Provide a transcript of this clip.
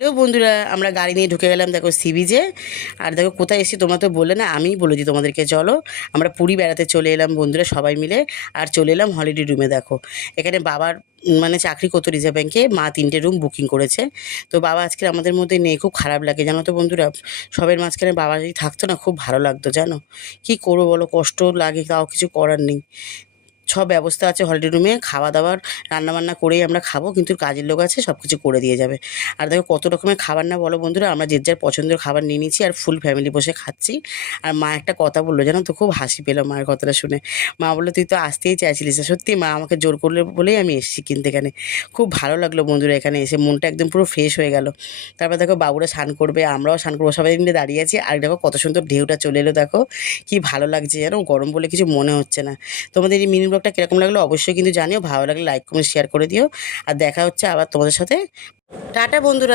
Hello বন্ধুরা, আমরা গাড়ি নিয়ে ঢুকে গেলাম দেখো সি বিচে। আর দেখো কোথায় এসেছি, তোমরা তো বললে না, আমিই বলে দিই তোমাদেরকে। চলো, আমরা পুরী বেড়াতে চলে এলাম বন্ধুরা সবাই মিলে। আর চলে এলাম হলিডে রুমে। দেখো এখানে বাবার মানে চাকরি করতো রিজার্ভ ব্যাঙ্কে, মা 3টে রুম বুকিং করেছে। তো বাবা আজকে আমাদের মধ্যে নেই, খুব খারাপ লাগে জানো তো বন্ধুরা। সবের মাঝখানে বাবা যদি থাকতো না, খুব ভালো লাগতো জানো। কি করবো বলো, কষ্ট লাগে, তাও কিছু করার নেই। সব ব্যবস্থা আছে হলিডে রুমে, খাওয়া দাওয়ার রান্নাবান্না করেই আমরা খাবো, কিন্তু কাজের লোক আছে, সব কিছু করে দিয়ে যাবে। আর দেখো কত রকমের খাবার না বলো বন্ধুরা, আমরা যে যার পছন্দের খাবার নিয়ে নিয়েছি আর ফুল ফ্যামিলি বসে খাচ্ছি। আর মা একটা কথা বললো জানো তো, খুব হাসি পেলো মায়ের কথাটা শুনে। মা বললো, তুই তো আসতেই চাইছিলিস না। সত্যি মা আমাকে জোর করলে বলেই আমি এসেছি কিন্তু এখানে। খুব ভালো লাগলো বন্ধুরা, এখানে এসে মনটা একদম পুরো ফ্রেশ হয়ে গেল। তারপর দেখো বাবুরা স্নান করবে, আমরাও স্নান করবো, সবাই মিলে দাঁড়িয়ে আছি। আর দেখো কত সুন্দর ঢেউটা চলে এলো, দেখো কি ভালো লাগছে যেন, গরম বলে কিছু মনে হচ্ছে না। তোমাদের এই মিনি ব্লগটা কিরকম লাগলো অবশ্যই কিন্তু জানিও, ভালো লাগলে লাইক কমেন্ট শেয়ার করে দিও। আর দেখা হচ্ছে আবার তোমাদের সাথে। টাটা বন্ধুরা।